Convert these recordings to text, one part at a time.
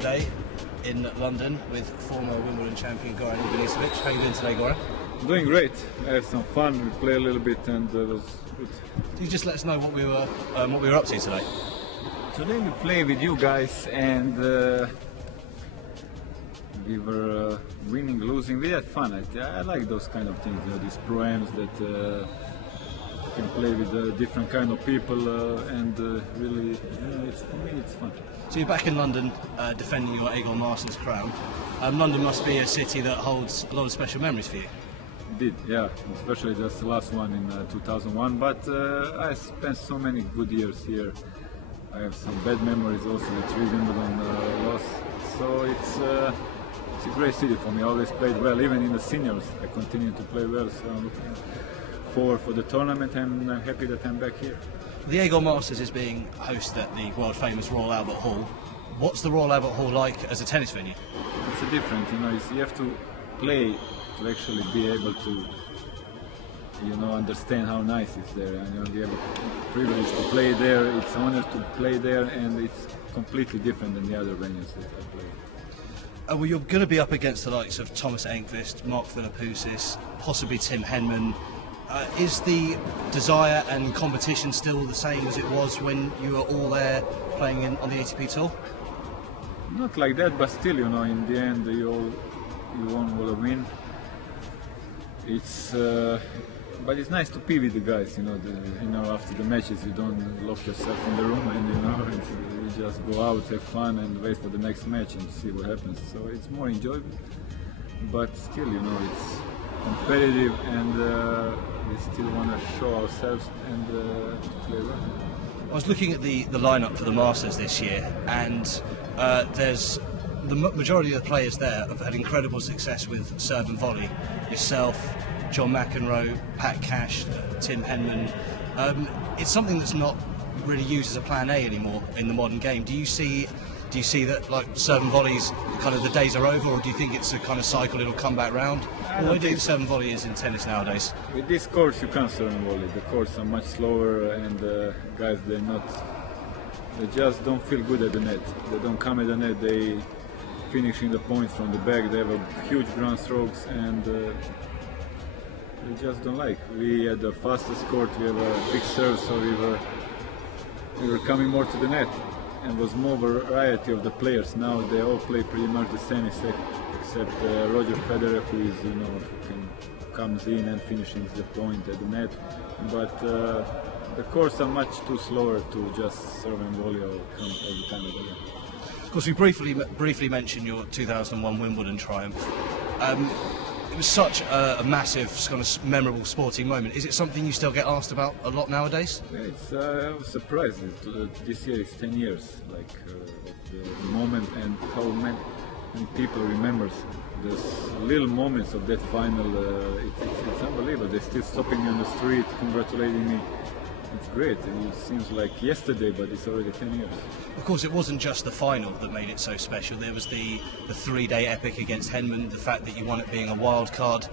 today in London with former Wimbledon champion Goran Ivanisevic. How are you doing today, Goran? Doing great. I had some fun. We played a little bit, and it was good. Can you just let us know what we were up to today? Today we play with you guys, and we were winning, losing. We had fun. I like those kind of things. These pro-ams that you can play with different kind of people, and really, for me, it's fun. So you're back in London defending your Aegon Masters crown. London must be a city that holds a lot of special memories for you. Did, yeah, especially just the last one in 2001, but I spent so many good years here. I have some bad memories also with 3 Wimbledon loss, so it's a great city for me. I always played well, even in the seniors I continue to play well, so I'm looking forward for the tournament, and I'm happy that I'm back here. The Aegon Masters is being hosted at the world famous Royal Albert Hall. What's the Royal Albert Hall like as a tennis venue? It's a different, you have to play to actually be able to, understand how nice it's there. And we have a privilege to play there. It's an honor to play there, and it's completely different than the other venues that I play. Well, you're going to be up against the likes of Thomas Enqvist, Mark Philippoussis, possibly Tim Henman. Is the desire and competition still the same as it was when you were all there playing on the ATP Tour? Not like that, but still, in the end, you won't will win. But it's nice to be with the guys. After the matches, you don't lock yourself in the room, and you just go out, have fun, and wait for the next match and see what happens. So it's more enjoyable. But still, it's competitive, and we still want to show ourselves and play well. I was looking at the lineup for the Masters this year, and there's the majority of the players there have had incredible success with serve and volley. Yourself, John McEnroe, Pat Cash, Tim Henman. It's something that's not really used as a plan A anymore in the modern game. Do you see that like serve and volleys, kind of the days are over, or do you think it's a kind of cycle, it'll come back round? What do you think serve and volley is in tennis nowadays? With this course you can't serve and volley. The courts are much slower, and guys, they just don't feel good at the net. They don't come at the net, they finishing the points from the back. They have a huge ground strokes, and they just don't like. We had the fastest court, we have a big serve, so we were coming more to the net, and was more variety of the players. Now they all play pretty much the same, except Roger Federer, who is comes in and finishing the point at the net. But the courts are much too slower to just serve and volley all the time. Of course, we briefly mentioned your 2001 Wimbledon triumph. It was such a massive, kind of memorable sporting moment. Is it something you still get asked about a lot nowadays? Yeah, I was surprised. This year is 10 years, the moment, and how many people remembers those little moments of that final. It's unbelievable. They're still stopping me on the street, congratulating me. It's great. It seems like yesterday, but it's already 10 years. Of course, it wasn't just the final that made it so special. There was the 3-day epic against Henman, the fact that you won it being a wild card.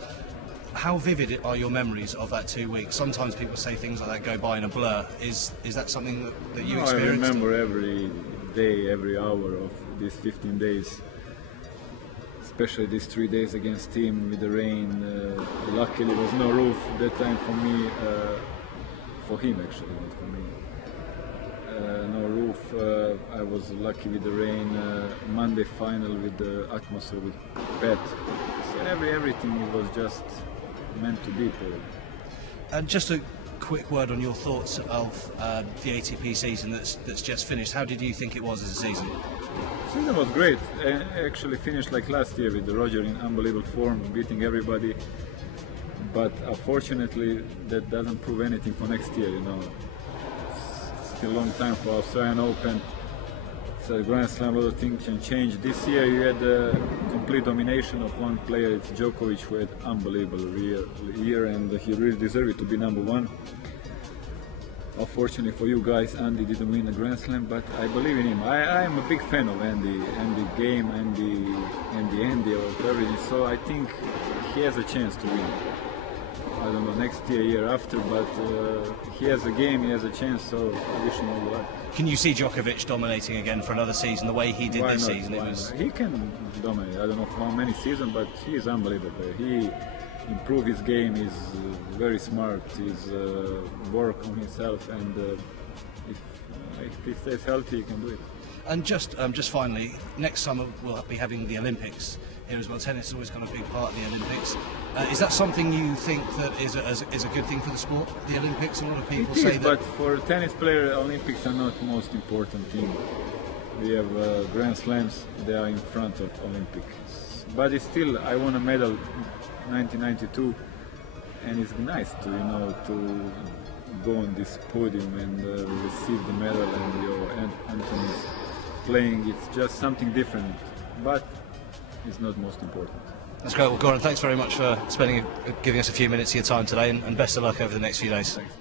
How vivid are your memories of that 2 weeks? Sometimes people say things like that go by in a blur. Is that something that you experienced? I remember every day, every hour of these 15 days. Especially these 3 days against him with the rain. Luckily, there was no roof that time for me. For him, actually, not for me. No roof. I was lucky with the rain. Monday final with the atmosphere with Pat. So everything was just meant to be. And just a quick word on your thoughts of the ATP season that's just finished. How did you think it was as a season? The season was great. I actually finished like last year with the Roger in unbelievable form, beating everybody. But unfortunately, that doesn't prove anything for next year. It's still a long time for Australian Open. It's a Grand Slam, a lot of things can change. This year you had a complete domination of one player. It's Djokovic, who had unbelievable year, and he really deserved it to be #1. Unfortunately for you guys, Andy didn't win a Grand Slam, but I believe in him. I am a big fan of Andy game, Andy of everything. So I think he has a chance to win. I don't know, next year after, but he has a game, he has a chance, so I wish him all the luck. Can you see Djokovic dominating again for another season the way he did this season? He can dominate. I don't know for how many seasons, but he is unbelievable. He improved his game. He's very smart. He's work on himself, and if he stays healthy, he can do it. And just finally, next summer we'll be having the Olympics here as well. Tennis has always got a big part of the Olympics. Is that something you think that is a good thing for the sport, the Olympics? A lot of people say that. But for a tennis player, Olympics are not the most important thing. We have Grand Slams; they are in front of Olympics. But it's still, I won a medal in 1992, and it's nice to to go on this podium and receive the medal, and Anthony's playing. It's just something different, but it's not most important. That's great. Well, Goran, thanks very much for giving us a few minutes of your time today, and best of luck over the next few days. Thanks.